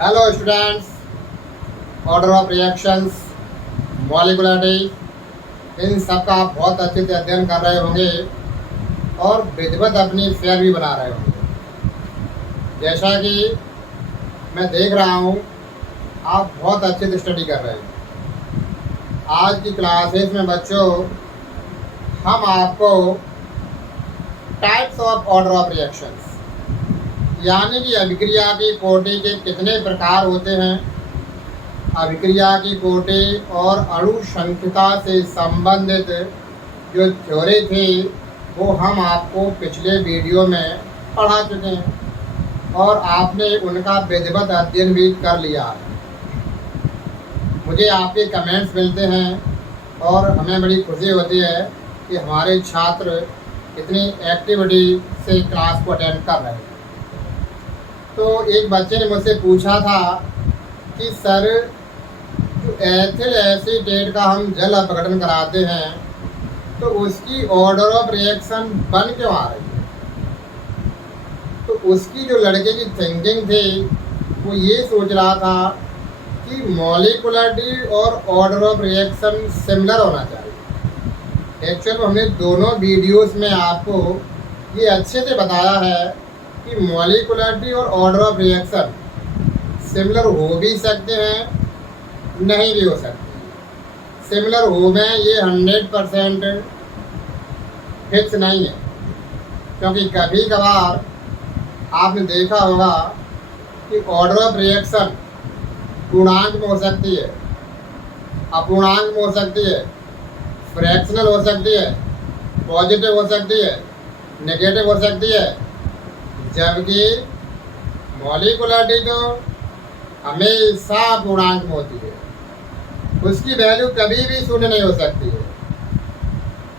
Hello students, order of reactions, molecularity, इन सब का आप बहुत अच्छे से अध्ययन कर रहे होंगे और विधिवत अपनी फेयर भी बना रहे होंगे। जैसा कि मैं देख रहा हूँ आप बहुत अच्छे से स्टडी कर रहे हैं। आज की क्लासेस में बच्चों हम आपको types of order of reactions यानी कि अभिक्रिया की कोटि के कितने प्रकार होते हैं, अभिक्रिया की कोटि और अणु संख्यता से संबंधित जो थ्योरी थी वो हम आपको पिछले वीडियो में पढ़ा चुके हैं और आपने उनका विधिवत अध्ययन भी कर लिया है। मुझे आपके कमेंट्स मिलते हैं और हमें बड़ी खुशी होती है कि हमारे छात्र इतनी एक्टिविटी से क्लास को अटेंड कर रहे हैं। तो एक बच्चे ने मुझसे पूछा था कि सर जो एथिल एसीटेट का हम जल अपघटन कराते हैं तो उसकी ऑर्डर ऑफ रिएक्शन बन क्यों आ रही है। तो उसकी जो लड़के की थिंकिंग थी वो ये सोच रहा था कि मॉलिक्युलरिटी और ऑर्डर ऑफ रिएक्शन सिमिलर होना चाहिए। एक्चुअल में हमने दोनों वीडियोस में आपको ये अच्छे से बताया है कि मॉलिक्युलरिटी और ऑर्डर ऑफ रिएक्शन सिमिलर हो भी सकते हैं, नहीं भी हो सकते। सिमिलर हो में ये 100% फिक्स नहीं है, क्योंकि कभी कभार आपने देखा होगा कि ऑर्डर ऑफ रिएक्शन पूर्णांक में हो सकती है, अपूर्णांक में हो सकती है, फ्रैक्शनल हो सकती है, पॉजिटिव हो सकती है, नेगेटिव हो सकती है, जबकि मॉलिक्युलरिटी तो हमेशा पूर्णांक में होती है, उसकी वैल्यू कभी भी शून्य नहीं हो सकती है।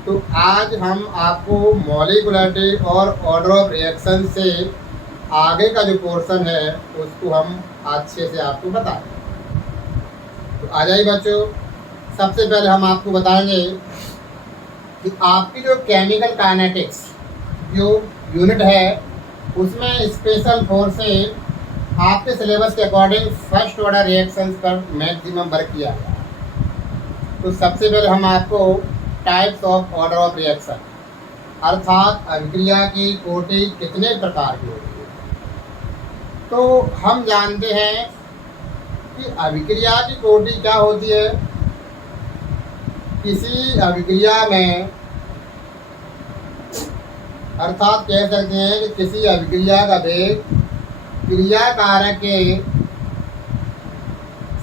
तो आज हम आपको मॉलिक्युलरिटी और ऑर्डर ऑफ रिएक्शन से आगे का जो पोर्शन है उसको हम अच्छे से आपको बताएंगे। तो आ जाइए बच्चों, सबसे पहले हम आपको बताएंगे कि आपकी जो केमिकल काइनेटिक्स जो यूनिट है उसमें स्पेशल फोर्स से आपके सिलेबस के अकॉर्डिंग फर्स्ट ऑर्डर रिएक्शंस पर मैक्सिमम वर्क किया गया। तो सबसे पहले हम आपको types of order of reaction अर्थात अभिक्रिया की कोटि कितने प्रकार की होती है। तो हम जानते हैं कि अभिक्रिया की कोटि क्या होती है। किसी अभिक्रिया में अर्थात कह सकते हैं कि किसी अभिक्रिया का वेग क्रिया कारक के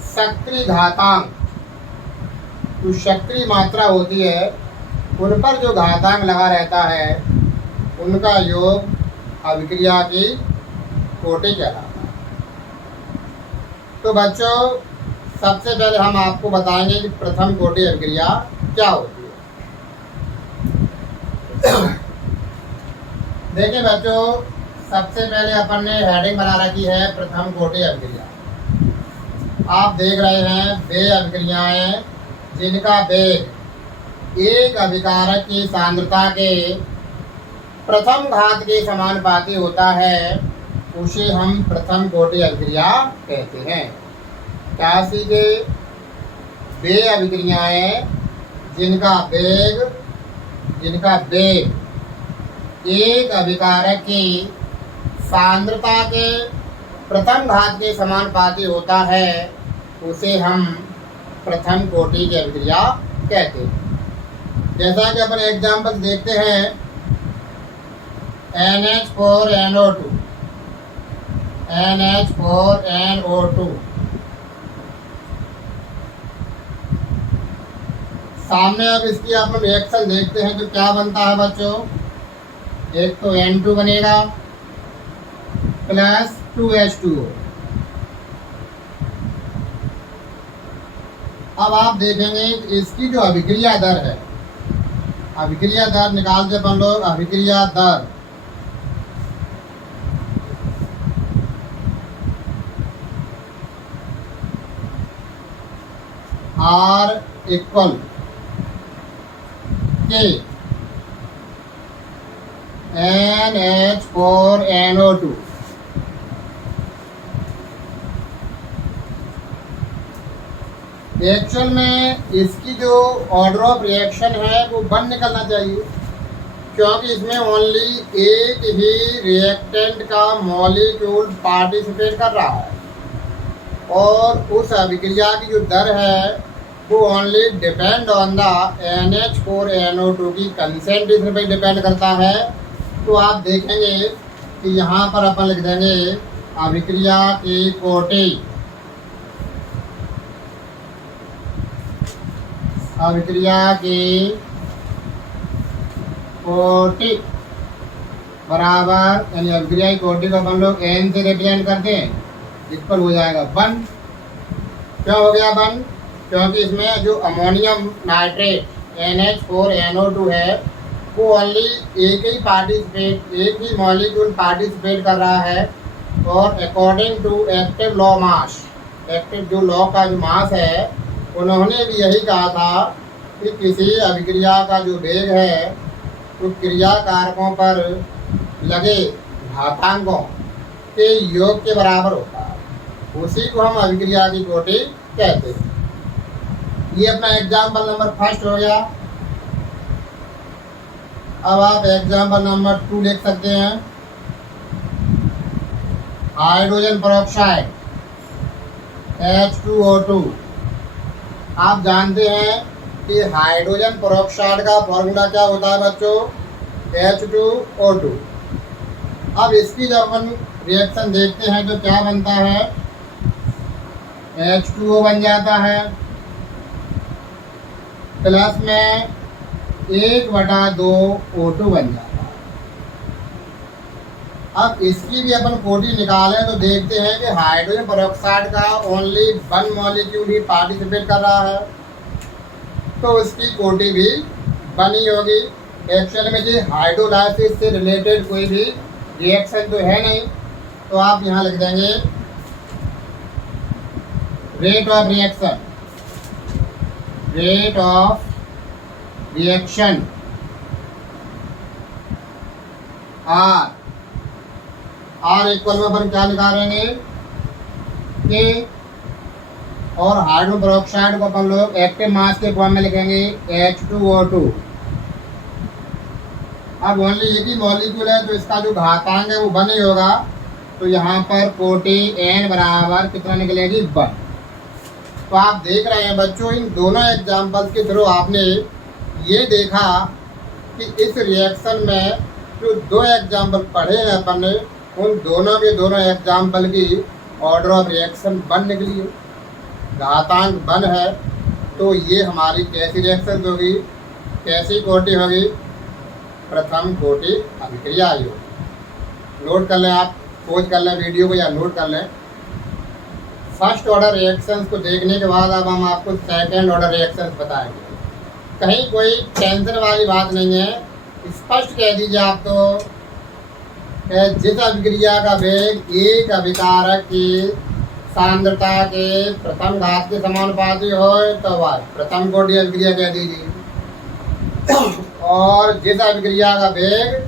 सक्रिय घातांक जो सक्रिय मात्रा होती है उन पर जो घातांक लगा रहता है उनका योग अभिक्रिया की कोटि कहलाता है। तो बच्चों सबसे पहले हम आपको बताएंगे कि प्रथम कोटि अभिक्रिया क्या होती है। देखिए बच्चों, सबसे पहले अपन ने हेडिंग बना रखी है प्रथम कोटि अभिक्रिया। आप देख रहे हैं वे अभिक्रियाएं जिनका वेग एक अभिकारक की सांद्रता के प्रथम घात के समानुपाती होता है उसे हम प्रथम कोटि अभिक्रिया कहते हैं। क्या सीखे? वे अभिक्रियाएं जिनका वेग एक अभिकारक की सांद्रता के प्रथम घात के समानुपाती होता है उसे हम प्रथम कोटि की अभिक्रिया कहते हैं। जैसा कि अपन एग्जाम्पल देखते हैं NH4NO2 सामने अब इसकी अपन रिएक्शन देखते हैं तो क्या बनता है बच्चों। एक तो N2 बनेगा प्लस 2H2O। अब आप देखेंगे इसकी जो अभिक्रिया दर है, अभिक्रिया दर निकालते अपन लोग अभिक्रिया दर R इक्वल के NH4NO2 एक्चुअल में इसकी जो ऑर्डर ऑफ रिएक्शन है वो 1 निकलना चाहिए, क्योंकि इसमें ओनली एक ही रिएक्टेंट का मॉलिक्यूल पार्टिसिपेट कर रहा है और उस अभिक्रिया की जो दर है वो only depend on the NH4NO2 की कंसेंट्रेशन पर डिपेंड करता है। तो आप देखेंगे कि यहाँ पर अपन लिख देंगे अभिक्रिया की कोटि, अभिक्रिया की कोटि बराबर, यानी अभिक्रिया की कोटि को हम लोग N से रिप्रेजेंट करते हैं, इस पर हो जाएगा 1। क्यों हो गया 1? क्योंकि इसमें जो अमोनियम नाइट्रेट NH4NO2 है वो ओनली एक ही मॉलिक्यूल पार्टिसिपेट कर रहा है और according to active law mass, active जो लॉ का जो मास है, उन्होंने भी यही कहा था कि किसी अभिक्रिया का जो वेग है वो क्रिया कारकों पर लगे घातांकों के योग के बराबर होता है। उसी को हम अभिक्रिया की कोटि कहते हैं। ये अपना एग्जाम्पल नंबर 1 हो गया। अब आप एग्जाम्पल नंबर 2 लिख सकते हैं। Hydrogen peroxide H2O2। आप जानते हैं कि हाइड्रोजन पेरोक्साइड का फॉर्मूला क्या होता है बच्चों? H2O2। अब इसकी जब अपन रिएक्शन देखते हैं तो क्या बनता है? H2O बन जाता है, प्लस में 1/2 O2 बन जाता है। अब इसकी भी अपन कोटि निकालें तो देखते हैं कि हाइड्रोजन पेरोक्साइड का ओनली 1 मॉलिक्यूल ही पार्टिसिपेट कर रहा है, तो उसकी कोटि भी 1 ही होगी। एक्चुअल में ये हाइड्रोलाइसिस से रिलेटेड कोई भी रिएक्शन तो है नहीं, तो आप यहाँ लिख देंगे rate of reaction, rate of reaction R equal में अपन क्या निकालेंगे कि, और हाइड्रोजन पेरोक्साइड को अपन लोग एक्टिव मास के फॉर्म में लिखेंगे H2O2। अब ओनली एक ही मॉलिक्यूल है तो इसका जो घातांक है वो 1 ही होगा, तो यहाँ पर कोटि N बराबर कितना निकलेगी? 1। तो आप देख रहे हैं बच्चों, इन दोनों एग्जाम्पल्स के थ्रू आपने ये देखा कि इस रिएक्शन में जो 2 एग्जाम्पल पढ़े हैं अपन ने, उन दोनों के दोनों एग्जाम्पल की ऑर्डर ऑफ रिएक्शन 1 निकली है, घातांक 1 है। तो ये हमारी कैसी रिएक्शन होगी, कैसी कोटि होगी? प्रथम कोटि अभिक्रिया ही होगी। नोट कर लें, आप खोज कर लें वीडियो को या नोट कर लें। फर्स्ट ऑर्डर रिएक्शंस को देखने के बाद अब हम आपको सेकेंड ऑर्डर रिएक्शंस बताएंगे। कहीं कोई टेंशन वाली बात नहीं है, स्पष्ट कह दीजिए आप तो, जिस अभिक्रिया का वेग एक अभिकारक की सांद्रता के प्रथम घात के समानुपाती हो तो वह प्रथम कोटि अभिक्रिया कह दीजिए, और जिस अभिक्रिया का वेग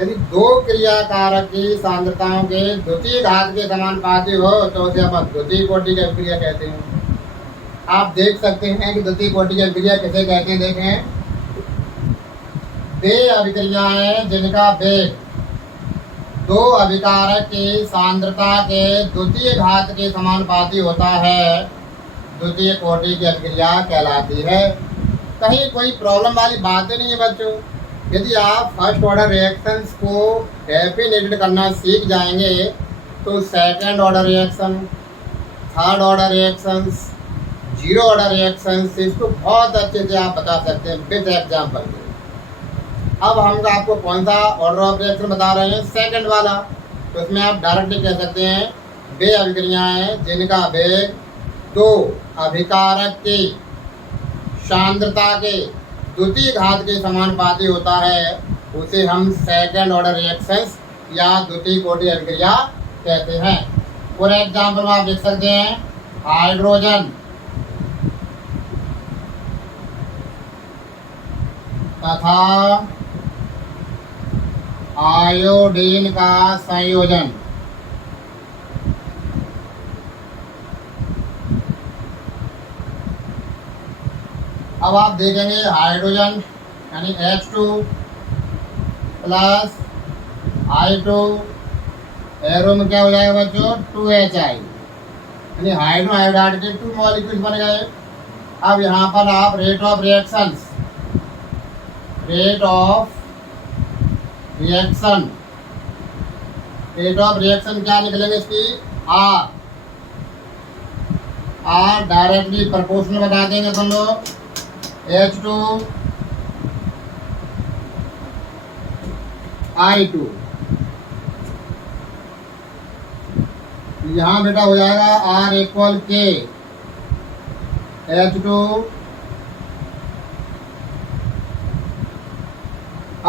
यदि 2 क्रिया कारक की सांद्रताओं के द्वितीय घात के समानुपाती हो तो उसे अपन द्वितीय कोटि की अभिक्रिया कहते हैं। आप देख सकते हैं कि द्वितीय कोटि की अभिक्रिया किसे कहते हैं। देखें, वे अभिक्रियाएं जिनका वेग 2 अभिकारक की सांद्रता के द्वितीय घात के समानुपाती होता है, द्वितीय कोटि की अभिक्रिया कहलाती है। कहीं कोई प्रॉब्लम वाली बात नहीं है बच्चों। यदि आप फर्स्ट ऑर्डर रिएक्शंस को डेफिनेट करना सीख जाएंगे तो second order reaction, third order reactions, 0 order reactions, इसको बहुत अच्छे से आप बता सकते हैं विद एग्जाम्पल। अब हम आपको कौन सा ऑर्डर ऑफ रिएक्शन बता रहे हैं? सेकंड वाला। तो इसमें आप डायरेक्टली कह सकते हैं वे अभिक्रियाएं जिनका वेग 2 अभिकारक की सांद्रता के द्वितीय घात के समानुपाती होता है, उसे हम सेकंड ऑर्डर रिएक्शंस या द्वितीय कोटि अभिक्रिया कहते हैं। फॉर एग्जाम्पल में आप लिख सकते हैं हाइड्रोजन तथा आयोडीन का संयोजन अब आप देखेंगे हाइड्रोजन यानी H2 प्लस I2, एरो में क्या हो जाएगा बच्चों 2HI, यानी हाइड्रो आयोडाइड के 2 मॉलिक्यूल बन गए। अब यहाँ पर आप रेट ऑफ रिएक्शन क्या निकलेंगे इसकी आर डायरेक्टली प्रोपोर्शनल बता देंगे अपन लोग H2 I2। यहाँ बेटा हो जाएगा R इक्वल के H2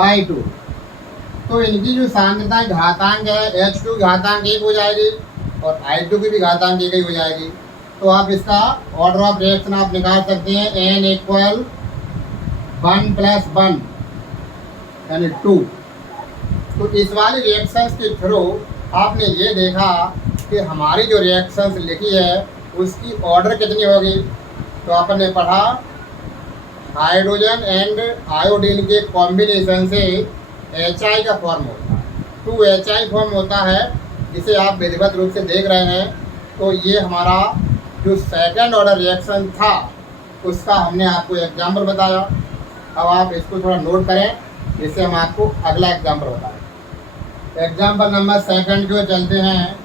I2। तो इनकी जो सांद्रता घातांक है H2 घातांक 1 हो जाएगी और I2 की भी घातांक 1 ही हो जाएगी। तो आप इसका ऑर्डर ऑफ रिएक्शन आप निकाल सकते हैं N इक्वल 1 + 1 यानी 2। तो इस वाली रिएक्शंस के थ्रू आपने ये देखा कि हमारी जो रिएक्शंस लिखी है उसकी ऑर्डर कितनी होगी। तो आपने पढ़ा हाइड्रोजन एंड आयोडीन के कॉम्बिनेशन से HI का फॉर्म होता है, 2HI फॉर्म होता है, जिसे आप विधिवत रूप से देख रहे हैं। तो ये हमारा जो सेकंड ऑर्डर रिएक्शन था उसका हमने आपको एग्जाम्पल बताया। अब आप इसको थोड़ा नोट करें जिससे हम आपको अगला एग्जाम्पल बताएं। एग्जाम्पल नंबर सेकंड जो चलते हैं,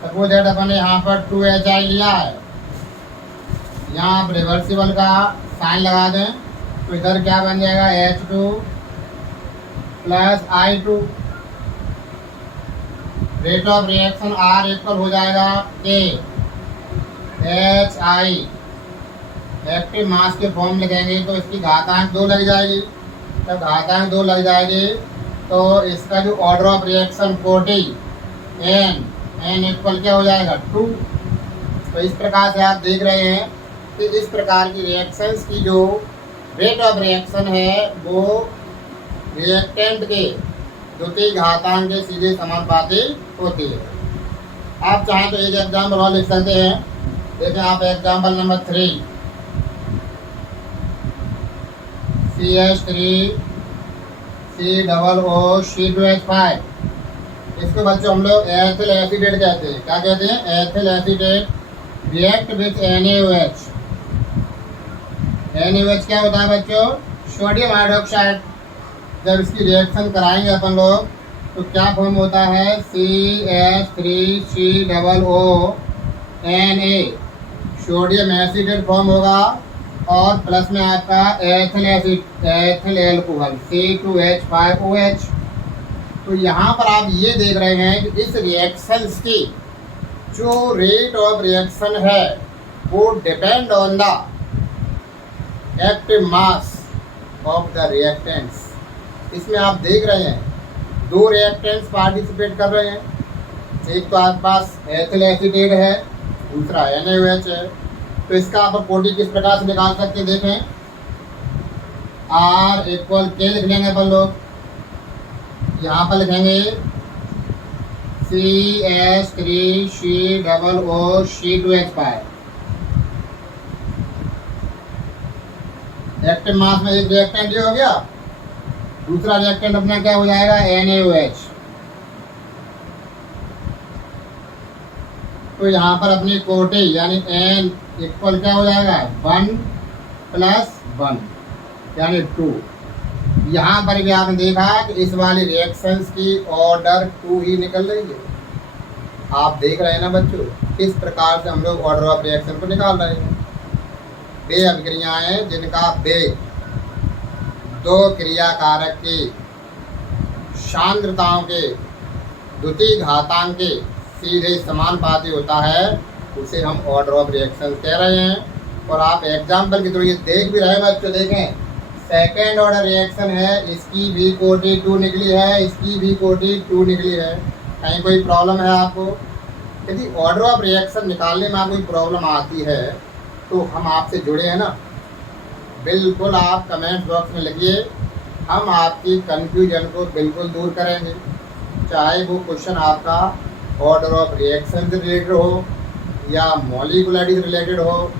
सपोज दैट अपन ने यहाँ पर 2HI लिया है, यहाँ आप रिवर्सिबल का साइन लगा दें तो इधर क्या बन जाएगा H2 plus I2। Rate of reaction R equal हो जाएगा K HI, एक्टिव मास के फॉर्म लिखेंगे तो इसकी घातांक 2 लग जाएगी। जब घातांक 2 लग जाएगी तो इसका जो order of reaction 40 N equal क्या हो जाएगा 2। तो इस प्रकार से आप देख रहे हैं कि इस प्रकार की रिएक्शंस की जो रेट ऑफ रिएक्शन है वो रिएक्टेंट के द्वितीय घातांक के सीधे समानुपाती होती है। आप चाहें तो एक एग्जाम्पल और लिख सकते हैं। देखें आप example number 3, CH3 COO C2H5। इसको बच्चों हम लोग एथिल एसीटेट कहते हैं। क्या कहते हैं? Ethyl acetate react with NaOH। NaOH क्या होता है बच्चों? Sodium hydroxide. जब इसकी रिएक्शन कराएंगे अपन लोग तो क्या फॉर्म होता है? CH3COO Na, sodium acetate form होगा और प्लस में आपका एथिल एल्कोहल C2H5OH। तो यहाँ पर आप ये देख रहे हैं कि इस रिएक्शंस की जो रेट ऑफ रिएक्शन है वो depend on the active mass of the reactants. इसमें आप देख रहे हैं 2 रिएक्टेंट्स पार्टिसिपेट कर रहे हैं। एक तो आपके पास एथिल एसीटेट है, दूसरा NaOH है। तो इसका आप कोटी किस प्रकार से निकाल सकते हैं? देखें R इक्वल K लिख लेंगे अपन लोग। यहाँ पर लिखेंगे CH3COO C2H5। एक्टिव मास में एक रिएक्टेंट ये हो गया, दूसरा रिएक्टेंट अपना क्या हो जाएगा? NaOH। तो यहाँ पर अपनी कोटी यानी N इक्वल क्या हो जाएगा? 1 + 1 यानी 2। यहाँ पर भी आपने देखा कि इस वाली रिएक्शंस की ऑर्डर 2 ही निकल रही है। आप देख रहे हैं ना बच्चों, किस प्रकार से हम लोग ऑर्डर ऑफ रिएक्शन को निकाल रहे हैं। वे अभिक्रियाएं जिनका वेग 2 क्रिया कारक की सांद्रताओं के द्वितीय घातांक के सीधे समानुपाती होता है उसे हम ऑर्डर ऑफ रिएक्शन कह रहे हैं। और आप एग्जाम्पल के थ्रू ये देख भी रहे हैं बच्चों। देखें सेकेंड ऑर्डर रिएक्शन है, इसकी भी कोटी 2 निकली है, इसकी भी कोटी 2 निकली है। कहीं कोई प्रॉब्लम है आपको? यदि ऑर्डर ऑफ रिएक्शन निकालने में कोई प्रॉब्लम आती है तो हम आपसे जुड़े हैं ना, बिल्कुल आप कमेंट बॉक्स में लिखिए, हम आपकी कन्फ्यूजन को बिल्कुल दूर करेंगे। चाहे वो क्वेश्चन आपका ऑर्डर ऑफ रिएक्शन से रिलेटेड हो या मॉलिक्यूलरिटी से रिलेटेड हो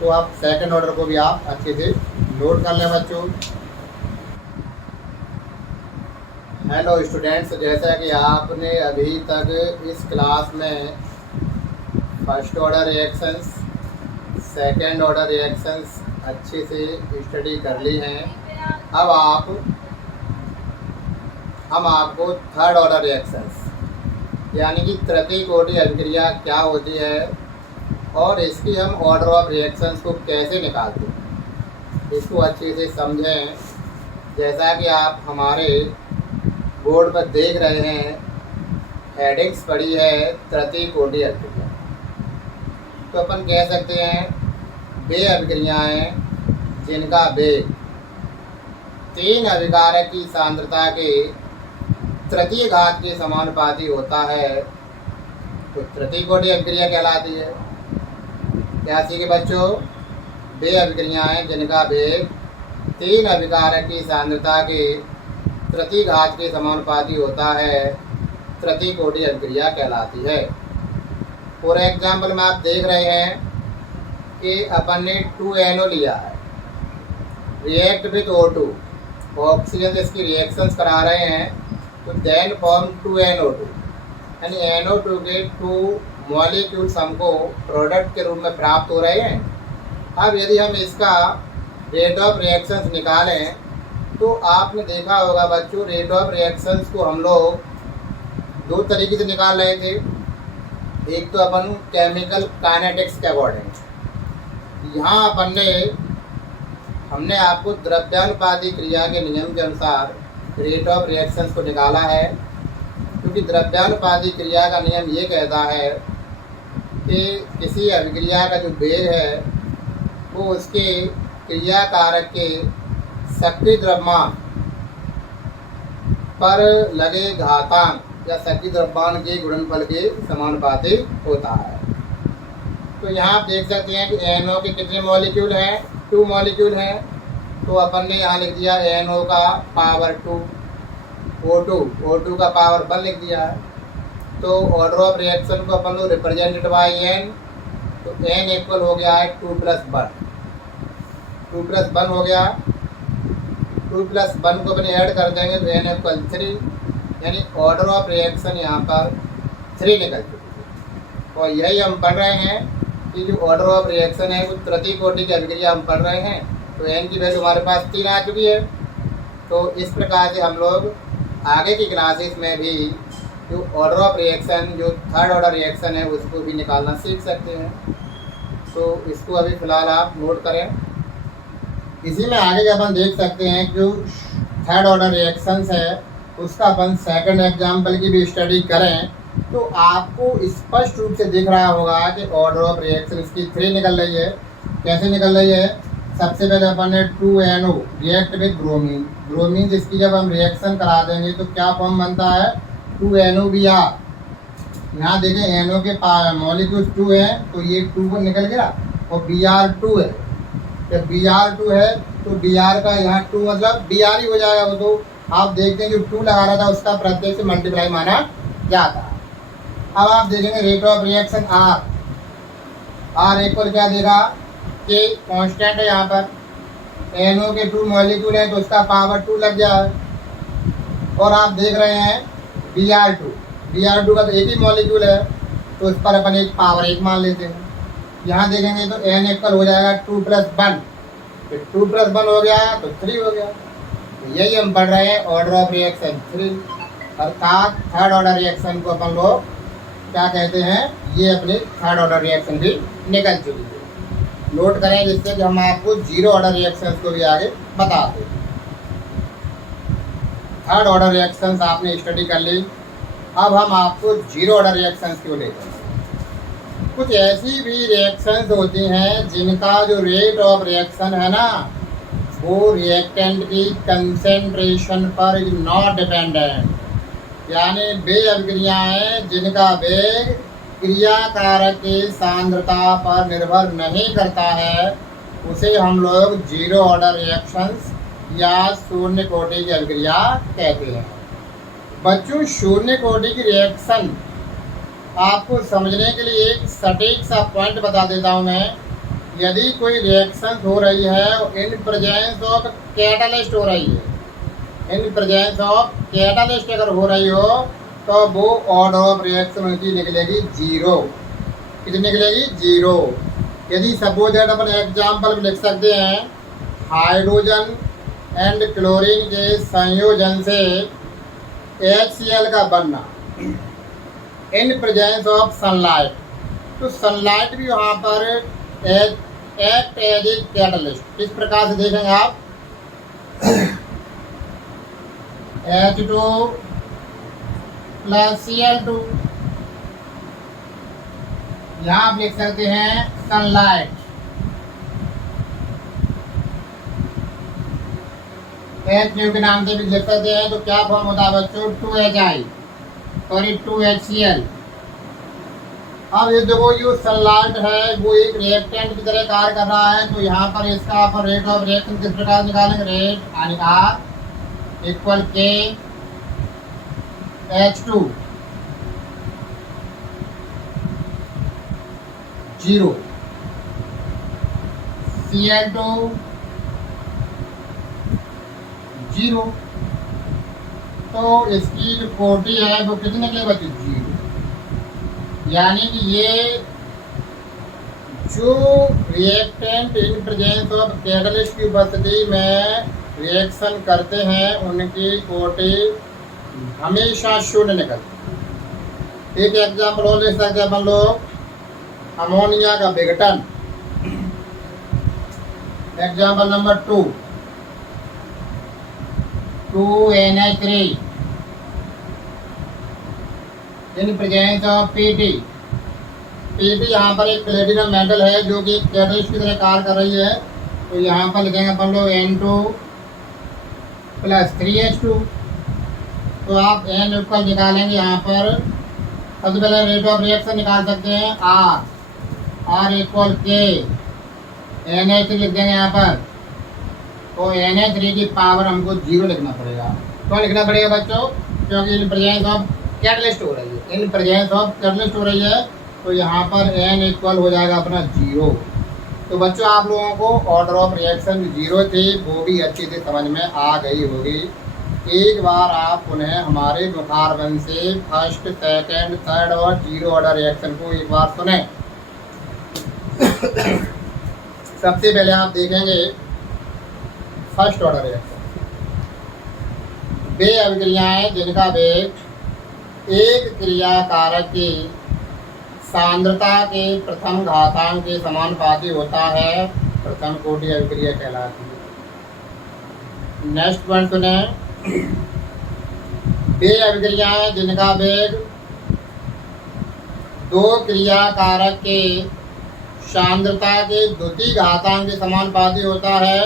तो आप सेकंड ऑर्डर को भी आप अच्छे से नोट कर लें बच्चों। हेलो स्टूडेंट्स, जैसा कि आपने अभी तक इस क्लास में first order reactions, second order reactions अच्छे से स्टडी कर ली हैं। अब हम आपको थर्ड ऑर्डर रिएक्शंस यानी कि तृतीय कोटि अभिक्रिया क्या होती है और इसकी हम ऑर्डर ऑफ रिएक्शंस को कैसे निकालते हैं, इसको अच्छे से समझें। जैसा कि आप हमारे बोर्ड पर देख रहे हैं, हेडिंग्स पड़ी है तृतीय कोटि अभिक्रिया। तो अपन कह सकते हैं वे अभिक्रियाएं जिनका वेग 3 अभिकारक की सांद्रता के तृतीय घात के समानुपाती होता है तो तृतीय कोटि अभिक्रिया कहलाती है। क्या सीखे बच्चों? वे अभिक्रियाएं जिनका वेग 3 अभिकारक की सांद्रता के तृतीय घात के समानुपाती होता है तृतीय कोटि अभिक्रिया कहलाती है। फॉर एग्जाम्पल में आप देख रहे हैं कि अपन ने 2NO लिया है, रिएक्ट विथ O2, ऑक्सीजन से इसकी रिएक्शंस करा रहे हैं तो देन फॉर्म 2NO2 यानी NO2 के 2 मॉलिक्यूल्स हमको प्रोडक्ट के रूप में प्राप्त हो रहे हैं। अब यदि हम इसका रेट ऑफ रिएक्शंस निकालें तो आपने देखा होगा बच्चों, रेट ऑफ रिएक्शंस को हम लोग 2 तरीके से निकाल रहे थे। एक तो अपन केमिकल काइनेटिक्स के अकॉर्डिंग, यहाँ हमने आपको द्रव्यानुपाती क्रिया के नियम के अनुसार रेट ऑफ रिएक्शंस को निकाला है, क्योंकि द्रव्यानुपाती क्रिया का नियम ये कहता है कि किसी अभिक्रिया का जो वेग है वो उसके क्रिया कारक के सक्रिय द्रव्यमान पर लगे घातांक या सक्रिय द्रव्यमान के गुणनफल के समानुपाती होता है। तो यहाँ आप देख सकते हैं कि NO के कितने मॉलिक्यूल हैं? 2 मॉलिक्यूल हैं। तो अपन ने यहाँ लिख दिया NO का पावर 2, O2 का पावर 1 लिख दिया है। तो ऑर्डर ऑफ रिएक्शन को अपन लोग रिप्रेजेंटेड बाई N, तो N इक्वल हो गया है 2 + 1, 2 + 1 हो गया। 2 + 1 को अपने ऐड कर देंगे तो N इक्वल 3, यानी ऑर्डर ऑफ रिएक्शन यहाँ पर 3 निकल चुकी है। और यही हम पढ़ रहे हैं कि जो ऑर्डर ऑफ रिएक्शन है वो तृतीय कोटि की अभिक्रिया हम पढ़ रहे हैं, तो N की वैल्यू हमारे पास 3 आ चुकी है। तो इस प्रकार से हम लोग आगे की क्लासेस में भी जो ऑर्डर ऑफ रिएक्शन, जो थर्ड ऑर्डर रिएक्शन है, उसको भी निकालना सीख सकते हैं। तो इसको अभी फ़िलहाल आप नोट करें। इसी में आगे जब अपन देख सकते हैं जो थर्ड ऑर्डर रिएक्शंस है उसका अपन सेकंड एग्जाम्पल की भी स्टडी करें तो आपको स्पष्ट रूप से दिख रहा होगा कि ऑर्डर ऑफ रिएक्शन इसकी 3 निकल रही है। कैसे निकल रही है? सबसे पहले अपन ने 2NO react with bromine, bromine जिसकी जब हम रिएक्शन करा देंगे तो क्या फॉर्म बनता है? 2NOBr। यहाँ देखें NO के मॉलिक्यूल्स 2 हैं तो ये 2 निकल गया और Br2 है। जब Br2 है तो Br का यहाँ 2 मतलब Br ही हो जाएगा। वो तो आप देखते हैं जो 2 लगा रहा था उसका प्रत्येक से मल्टीप्लाई माना जाता है। अब आप देखेंगे rate of reaction R equal क्या देगा कि कांस्टेंट है, यहाँ पर NO के 2 मॉलिक्यूल हैं तो उसका पावर 2 लग गया है। और आप देख रहे हैं Br2 का तो एक ही मॉलिक्यूल है तो उस पर अपन एक पावर 1 मान लेते हैं। यहाँ देखेंगे तो N इक्वल हो जाएगा 2 + 1, फिर 2 + 1 हो गया तो 3 हो गया। यही हम पढ़ रहे हैं ऑर्डर ऑफ रिएक्शन 3, अर्थात थर्ड ऑर्डर रिएक्शन को अपन लोग क्या कहते हैं? ये अपने थर्ड ऑर्डर रिएक्शन भी निकल चुकी है। नोट करें जिससे कि हम आपको 0 ऑर्डर रिएक्शन को भी आगे बताते हैं। थर्ड ऑर्डर रिएक्शंस आपने स्टडी कर ली। अब हम आपको 0 ऑर्डर रिएक्शंस क्यों लेते हैं? कुछ ऐसी भी रिएक्शंस होती हैं जिनका जो रेट ऑफ रिएक्शन है ना वो रिएक्टेंट की कंसेंट्रेशन पर नॉट डिपेंडेंट, यानी वे अभिक्रियाएं जिनका वेग क्रिया कारक की सांद्रता पर निर्भर नहीं करता है उसे हम लोग 0 ऑर्डर रिएक्शंस या शून्य कोटि की अभिक्रिया कहते हैं। बच्चों, शून्य कोटि की रिएक्शन आपको समझने के लिए एक सटीक सा पॉइंट बता देता हूँ मैं। यदि कोई रिएक्शन हो रही है इन प्रेजेंस ऑफ कैटलिस्ट हो रही है, इन प्रेजेंस ऑफ कैटलिस्ट अगर हो रही हो तो वो ऑर्डर ऑफ रिएक्शन उनकी निकलेगी 0। कितनी निकलेगी? 0। यदि सपोज दैट अपन एग्जाम्पल में लिख सकते हैं हाइड्रोजन एंड क्लोरीन के संयोजन से HCl का बनना इन प्रेजेंस ऑफ सनलाइट, तो सनलाइट भी वहाँ पर एक्ट एज ए कैटलिस्ट। किस प्रकार से देखेंगे आप? H2 प्लस Cl2, यहाँ आप लिख सकते हैं सनलाइट, H के नाम से भी लिख सकते हैं। तो क्या फॉर्म होता है बच्चों? 2HI sorry 2HCl। अब ये देखो ये सनलाइट है वो एक रिएक्टेंट की तरह कार्य कर रहा है, तो यहाँ पर इसका अपन रेट ऑफ रिएक्शन किस प्रकार निकालेंगे? रेट यानी R equal K H2 0 Cl2 0। तो इसकी जो कोटी है वो कितने के बचे? 0। यानी कि ये जो reactant in presence of catalyst की उपस्थिति में रिएक्शन करते हैं उनकी कोटी हमेशा शून्य निकलती। एक एग्जाम्पल और ले सकते हैं अपन लोग, अमोनिया का विघटन। Example number 2 2NH3 in presence of Pt। यहाँ पर एक प्लेटिनम मेटल है जो कि कैटलिस्ट की तरह कार्य कर रही है, तो यहाँ पर लिखेंगे अपन लोग N2 प्लस 3H2। तो आप N इक्वल निकालेंगे यहाँ पर, सबसे पहले रेट ऑफ रिएक्शन निकाल सकते हैं R इक्वल K NH3 लिख देंगे यहाँ पर, तो NH3 की पावर हमको 0 लिखना पड़ेगा। तो लिखना पड़ेगा बच्चों, क्योंकि इन प्रेजेंस ऑफ कैटलिस्ट हो रही है, इन प्रेजेंस ऑफ कैटलिस्ट हो रही है, तो यहाँ पर N इक्वल हो जाएगा अपना 0। तो बच्चों आप लोगों को ऑर्डर ऑफ रिएक्शन 0 थी वो भी अच्छी से समझ में आ गई होगी। एक बार आप उन्हें हमारे मुखारबंद से फर्स्ट सेकंड थर्ड और 0 ऑर्डर रिएक्शन को एक बार सुने। सबसे पहले आप देखेंगे फर्स्ट ऑर्डर रिएक्शन, वे अभिक्रियाएं जिनका वेग एक क्रिया कारक की सांद्रता के प्रथम घातांक के समानुपाती होता है प्रथम कोटि अभिक्रिया कहलाती है। नेक्स्ट पॉइंट सुने, वे अभिक्रियाएं जिनका वेग दो क्रिया कारक के सांद्रता के द्वितीय घातांक के समानुपाती होता है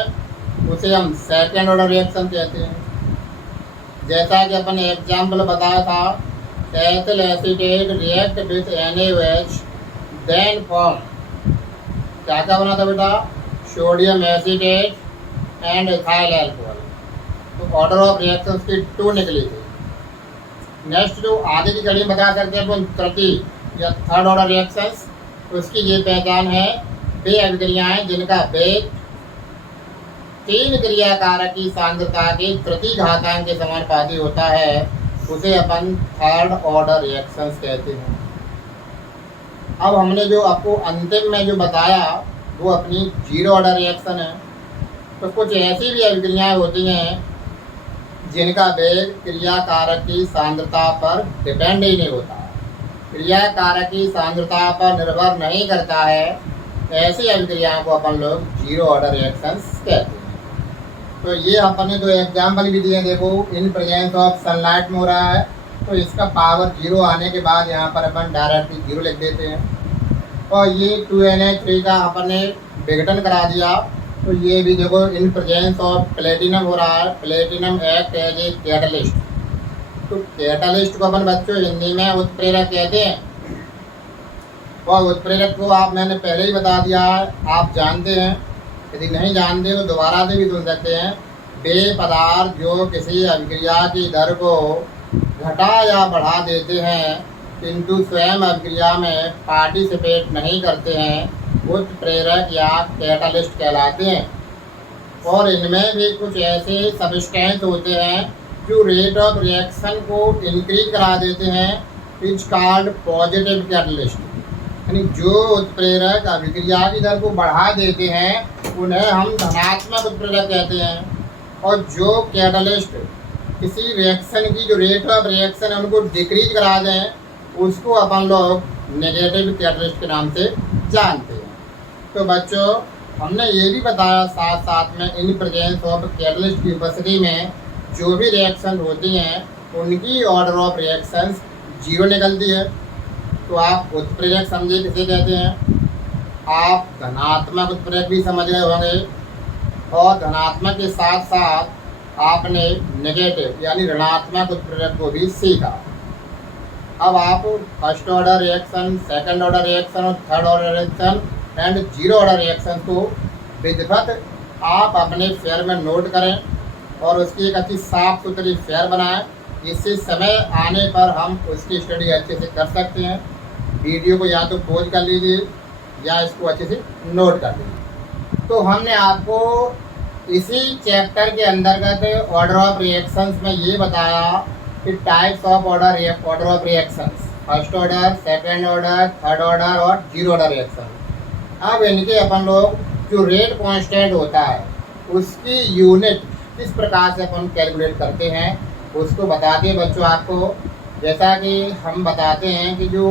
उसे हम सेकेंड ऑर्डर रिएक्शन कहते हैं। जैसा कि अपन एग्जाम्पल बताया था, ethyl acetate react with NaOH then form क्या क्या बना था बेटा? Sodium acetate and ethyl alcohol. तो ऑर्डर ऑफ रिएक्शन की 2 निकली थी। नेक्स्ट जो आगे की कड़ी बता सकते हैं अपन तृतीय या थर्ड ऑर्डर रिएक्शंस, उसकी ये पहचान है, वे अभिक्रियाएं जिनका वेग 3 क्रिया कारक की सांद्रता के तृतीय घातांक के समानुपाती होता है उसे अपन थर्ड ऑर्डर रिएक्शंस कहते हैं। अब हमने जो आपको अंतिम में जो बताया वो अपनी 0 ऑर्डर रिएक्शन है। तो कुछ ऐसी भी अभिक्रियाएं होती हैं जिनका वेग क्रिया कारक की सांद्रता पर डिपेंड ही नहीं होता, क्रिया कारक की सांद्रता पर निर्भर नहीं करता है, ऐसी अभिक्रियाओं को अपन लोग 0 ऑर्डर रिएक्शंस कहते हैं। तो ये अपने जो एग्जाम्पल भी दिए, देखो इन प्रेजेंस ऑफ सनलाइट में हो रहा है, तो इसका पावर 0 आने के बाद यहाँ पर अपन डायरेक्टली 0 लिख देते हैं। और ये 2NH3 का अपन ने विघटन करा दिया, तो ये भी देखो इन प्रेजेंस ऑफ प्लेटिनम हो रहा है, platinum act as a catalyst. तो कैटलिस्ट को अपन बच्चों हिंदी में उत्प्रेरक कहते हैं, और उत्प्रेरक को आप मैंने पहले ही बता दिया है, आप जानते हैं। यदि नहीं जानते तो दोबारा से भी सुन सकते हैं। वे पदार्थ जो किसी अभिक्रिया की दर को घटा या बढ़ा देते हैं किंतु स्वयं अभिक्रिया में पार्टिसिपेट नहीं करते हैं, उत्प्रेरक या कैटालिस्ट कहलाते हैं। और इनमें भी कुछ ऐसे सब्सटेंस होते हैं जो रेट ऑफ रिएक्शन को इंक्रीज करा देते हैं, इज कॉल्ड पॉजिटिव कैटलिस्ट। यानी जो उत्प्रेरक अभिक्रिया की दर को बढ़ा देते हैं उन्हें हम धनात्मक उत्प्रेरक कहते हैं। और जो कैटलिस्ट किसी रिएक्शन की जो रेट ऑफ रिएक्शन है उनको डिक्रीज करा दें उसको अपन लोग नेगेटिव कैटलिस्ट के नाम से जानते हैं। तो बच्चों, हमने ये भी बताया साथ साथ में इन प्रेजेंस ऑफ कैटलिस्ट की उपस्थिति में जो भी रिएक्शन होती हैं उनकी ऑर्डर ऑफ रिएक्शंस जीरो निकलती है। तो आप उत्प्रेरक समझे किसे कहते हैं। आप धनात्मक उत्प्रेरक भी समझ रहे होंगे और धनात्मक के साथ साथ आपने नेगेटिव यानी ऋणात्मक उत्प्रेरक को भी सीखा। अब आप first order reaction, second order reaction और third order reaction and zero order reaction को विधिवत आप अपने फेयर में नोट करें और उसकी एक अच्छी साफ सुथरी फेयर बनाएं। इससे समय आने पर हम उसकी स्टडी अच्छे से कर सकते हैं। वीडियो को या तो पॉज कर लीजिए या इसको अच्छे से नोट कर लीजिए। तो हमने आपको इसी चैप्टर के अंतर्गत ऑर्डर ऑफ रिएक्शंस में ये बताया कि types of order of reactions, first order, second order, third order और जीरो ऑर्डर रिएक्शन। अब इनके अपन लोग जो रेट कांस्टेंट होता है उसकी यूनिट किस प्रकार से अपन कैलकुलेट करते हैं उसको बताते हैं बच्चों आपको। जैसा कि हम बताते हैं कि जो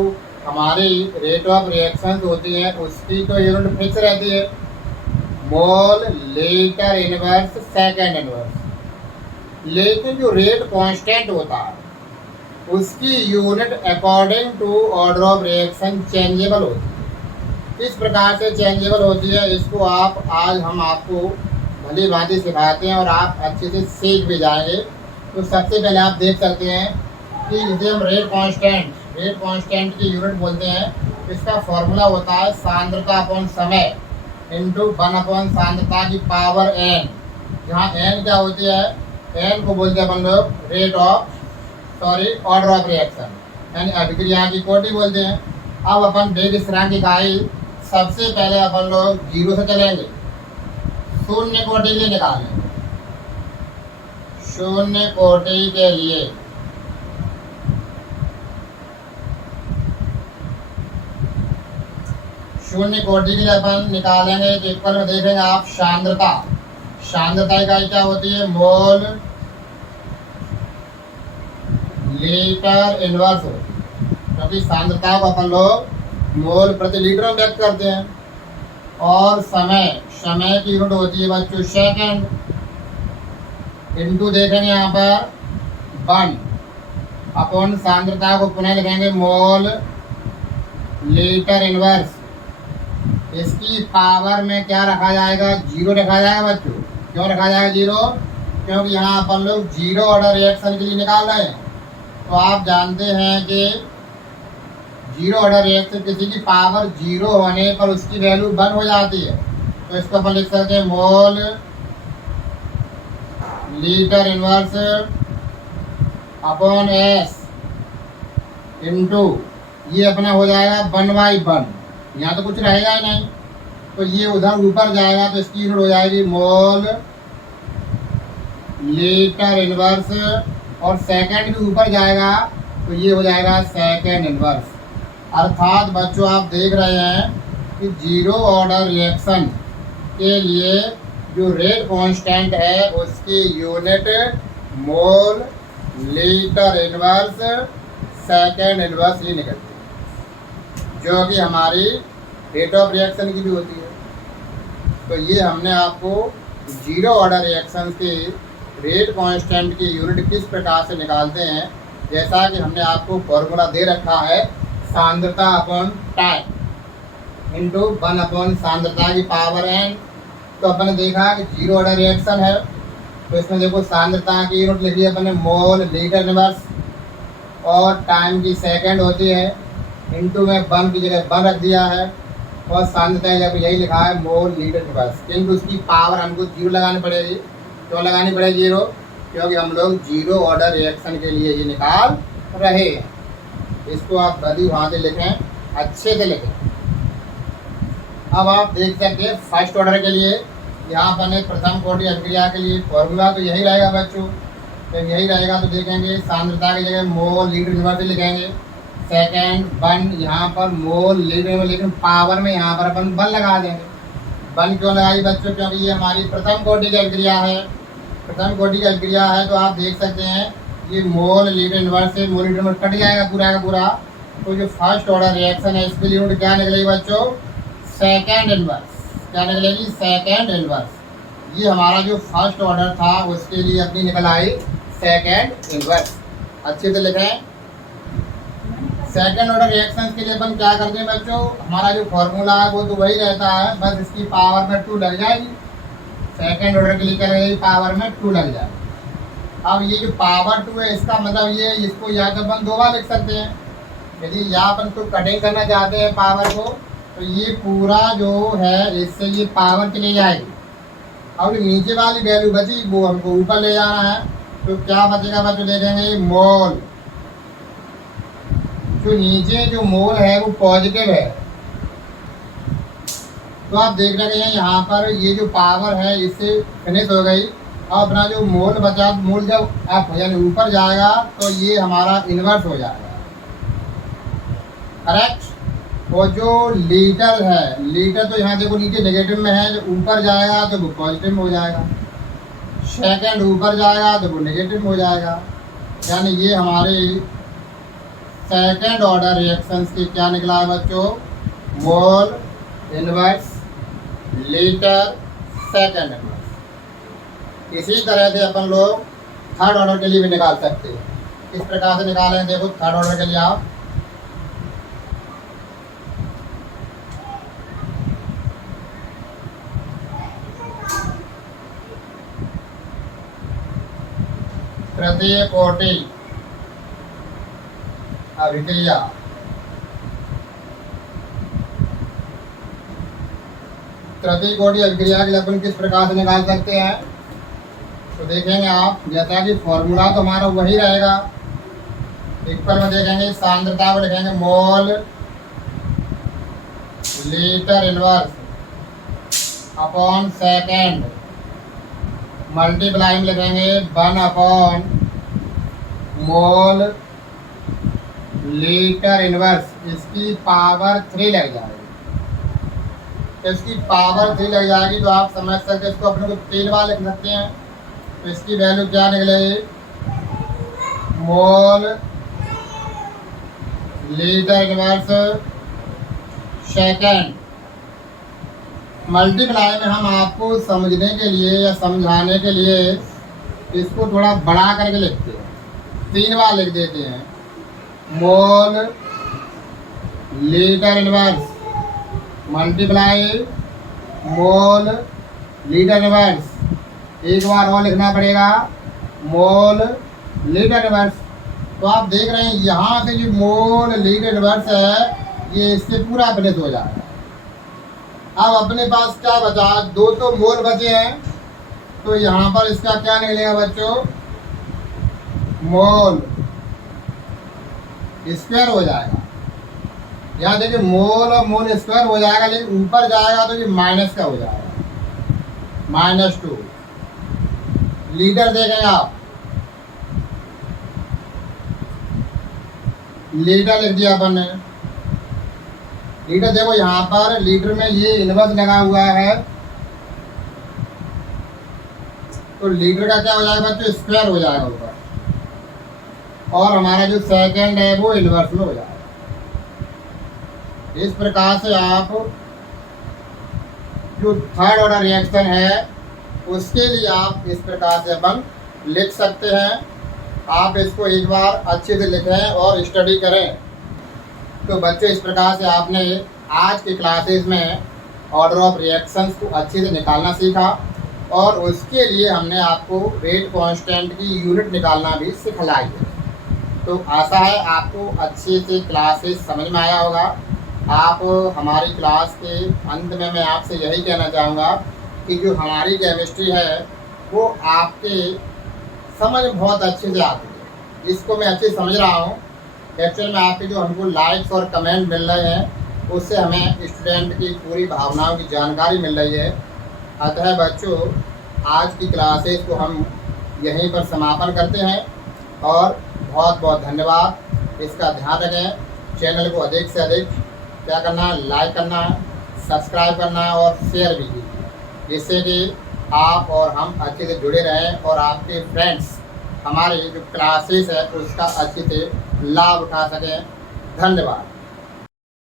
हमारी रेट ऑफ रिएक्शंस होती है उसकी तो यूनिट फिक्स रहती है, mole litre inverse second inverse. लेकिन जो रेट कांस्टेंट होता है उसकी unit according to order of reaction changeable होती है। किस प्रकार से चेंजेबल होती है इसको आज हम आपको भली भांति सिखाते हैं और आप अच्छे से सीख भी जाएंगे। तो सबसे पहले आप देख सकते हैं कि जिसे हम रेट कांस्टेंट की यूनिट बोलते हैं, इसका फॉर्मूला होता है सांद्रता अपॉन समय इंटू 1 अपॉन सांद्रता की पावर n, जहाँ n क्या होती है, n को बोलते हैं अपन लोग ऑर्डर ऑफ रिएक्शन यानी अभिक्रिया की कोटि बोलते हैं। अब अपन वेग स्थिरांक इकाई सबसे पहले अपन लोग जीरो से चलेंगे, शून्य कोटि के लिए निकालें। शून्य कोटि के लिए अपन निकालेंगे तो इक्वल में देखेंगे आप सांद्रता इकाई क्या होती है, मोल लीटर इनवर्स, क्योंकि सांद्रता को अपन लोग मोल प्रति लीटर में व्यक्त करते हैं। और समय की यूनिट होती है बच्चों सेकंड, इंटू देखेंगे यहाँ पर 1 अपॉन सांद्रता को पुनः लिखेंगे मोल लीटर इनवर्स। इसकी पावर में क्या रखा जाएगा, जीरो रखा जाएगा बच्चों। क्यों रखा जाएगा जीरो, क्योंकि यहाँ अपन लोग जीरो ऑर्डर रिएक्शन के लिए निकाल रहे हैं। तो आप जानते हैं कि जीरो ऑर्डर रिएक्शन किसी की पावर जीरो होने पर उसकी वैल्यू 1 हो जाती है। तो इसको अपन लिख सकते हैं मोल litre inverse upon S into ये अपना हो जाएगा 1/1। यहाँ तो कुछ रहेगा ही नहीं, तो ये उधर ऊपर जाएगा तो इसकी यूनिट हो जाएगी मोल लीटर इनवर्स, और सेकंड भी ऊपर जाएगा तो ये हो जाएगा सेकंड इनवर्स। अर्थात बच्चों आप देख रहे हैं कि जीरो ऑर्डर रिएक्शन के लिए जो रेट कांस्टेंट है उसकी unit mole litre inverse second inverse ये निकलती है, जो कि हमारी रेट ऑफ रिएक्शन की भी होती है। तो ये हमने आपको जीरो ऑर्डर रिएक्शन के रेट कांस्टेंट की यूनिट किस प्रकार से निकालते हैं, जैसा कि हमने आपको फॉर्मूला दे रखा है सांद्रता अपॉन टाइम इंटू 1 अपॉन सांद्रता की पावर n। तो अपन ने देखा कि जीरो ऑर्डर रिएक्शन है तो इसमें देखो सांद्रता की यूनिट लिखी है अपन ने मोल लीटर इनवर्स और टाइम की सेकंड होती है, इंटू में 1 की जगह 1 रख दिया है और सांद्रता जब यही लिखा है मोल लीटर इनवर्स, किंतु उसकी पावर हमको जीरो लगानी पड़ेगी। क्यों लगानी पड़ेगी जीरो, क्योंकि हम लोग जीरो ऑर्डर रिएक्शन के लिए ये निकाल रहे हैं। इसको आप भली भांति लिखें, अच्छे से लिखें। अब आप देख सकते हैं फर्स्ट ऑर्डर के लिए यहाँ पर प्रथम कोटि अभिक्रिया के लिए फॉर्मूला तो यही रहेगा बच्चों। जब यही रहेगा तो देखेंगे सांद्रता की जगह मोल लीटर इनवर्स लिखेंगे। सेकेंड वन, यहाँ पर मोल लीटर, लेकिन पावर में यहाँ पर अपन वन लगा देंगे। वन क्यों लगाई बच्चों? क्योंकि ये हमारी प्रथम कोटि की अभिक्रिया है। प्रथम कोटि की अभिक्रिया है तो आप देख सकते हैं ये मोल लीटर इनवर्स से मोल लीटर इनवर्स कट जाएगा पूरा का पूरा। तो जो फर्स्ट ऑर्डर रिएक्शन है इसकी यूनिट क्या निकलेगी बच्चों? Second inverse. क्या निकलेगी? Second inverse. ये हमारा जो फर्स्ट ऑर्डर था उसके लिए अपनी निकल आई सेकेंड इनवर्स। अच्छे से लिखें। सेकेंड ऑर्डर रिएक्शन के लिए अपन क्या करते हैं बच्चों? हमारा जो फॉर्मूला है वो तो वही रहता है, बस इसकी पावर में 2 लग जाएगी। सेकेंड ऑर्डर के लिए क्या लगेगी? पावर में 2 लग जाएगी। अब ये जो पावर 2 है इसका मतलब ये, इसको या तो अपन 2 बार लिख सकते हैं। यदि यहाँ अपन को कटिंग करना चाहते हैं पावर को, तो ये पूरा जो है इससे ये पावर चली जाएगी। अब नीचे वाली वैल्यू बची वो हमको ऊपर ले जाना है। तो क्या बचेगा बच्चों? देखेंगे मोल। जो नीचे जो मोल है वो पॉजिटिव है। तो आप देख रहे हैं यहाँ पर ये जो पावर है इससे फिनिश हो गई। और अपना जो मोल बचा, मोल जब आप यानी ऊपर जाएगा तो ये हमारा इन्वर्स हो जाएगा। करेक्ट। और जो लीटर है, लीटर तो यहाँ देखो नीचे नेगेटिव में है, जो ऊपर जाएगा तो वो पॉजिटिव में हो जाएगा। सेकेंड ऊपर जाएगा तो वो नेगेटिव हो जाएगा। यानी ये हमारे सेकेंड ऑर्डर रिएक्शंस की क्या निकला है बच्चों? Mole inverse litre second inverse. इसी तरह से अपन लोग थर्ड ऑर्डर के लिए भी निकाल सकते हैं। इस प्रकार से निकालें। देखो थर्ड ऑर्डर के लिए आप तृतीय कोटि अभिक्रिया तृतीय कोटि अभिक्रिया के लिए अपन किस प्रकार से निकाल सकते हैं? तो देखेंगे आप, जैसा कि फॉर्मूला तो हमारा वही रहेगा। इक्वल में देखेंगे सांद्रता को लिखेंगे मोल litre inverse upon second, multiply में लिखेंगे 1 अपॉन मोल लीटर इनवर्स। इसकी पावर 3 लग जाएगी। इसकी पावर 3 लग जाएगी तो आप समझ सकते हैं, इसको अपने को 3 बार लिख सकते हैं। तो इसकी वैल्यू क्या निकलेगी? मोल लीटर इनवर्स सेकेंड। मल्टीप्लाई में हम आपको समझने के लिए या समझाने के लिए इसको थोड़ा बढ़ा करके लिखते हैं, 3 बार लिख देते हैं। मोल लीटर इनवर्स मल्टीप्लाई मोल लीटर इनवर्स। एक बार और लिखना पड़ेगा मोल लीटर इनवर्स। तो आप देख रहे हैं यहाँ से जो मोल लीटर इनवर्स है ये इससे पूरा फिनिश हो जाएगा। अब अपने पास क्या बचा? 2 तो मोल बचे हैं। तो यहाँ पर इसका क्या निकलेगा बच्चों? मोल स्क्वायर हो जाएगा। यहाँ देखिए मोल और मोल स्क्वायर हो जाएगा, लेकिन ऊपर जाएगा तो ये माइनस का हो जाएगा, -2 लीटर। देखें आप, लीटर लिख दिया अपन ने। लीटर देखो यहाँ पर लीटर में ये इनवर्स लगा हुआ है, तो लीटर का क्या हो जाएगा बच्चों? स्क्वायर हो जाएगा ऊपर। और हमारा जो सेकंड है वो इनवर्स में हो जाएगा। इस प्रकार से आप जो थर्ड ऑर्डर रिएक्शन है उसके लिए आप इस प्रकार से अपन लिख सकते हैं। आप इसको एक बार अच्छे से लिखें और स्टडी करें। तो बच्चों इस प्रकार से आपने आज की क्लासेस में ऑर्डर ऑफ रिएक्शंस को अच्छे से निकालना सीखा, और उसके लिए हमने आपको रेट कांस्टेंट की यूनिट निकालना भी सिखलाई है। तो आशा है आपको अच्छे से क्लासेस समझ में आया होगा। आप हमारी क्लास के अंत में मैं आपसे यही कहना चाहूँगा कि जो हमारी केमिस्ट्री है वो आपके समझ बहुत अच्छे से आती है। इसको मैं अच्छे से समझ रहा हूँ। एक्चुअल में आपके जो हमको लाइक्स और कमेंट मिल रहे हैं उससे हमें स्टूडेंट की पूरी भावनाओं की जानकारी मिल रही है। अतः बच्चों, आज की क्लासेस को हम यहीं पर समापन करते हैं और बहुत बहुत धन्यवाद। इसका ध्यान रखें, चैनल को अधिक से अधिक क्या करना है, लाइक करना है, सब्सक्राइब करना है और शेयर भी कीजिए, जिससे कि आप और हम अच्छे से जुड़े रहें और आपके फ्रेंड्स हमारे जो क्लासेस है उसका अच्छे से लाभ उठा सकें। धन्यवाद।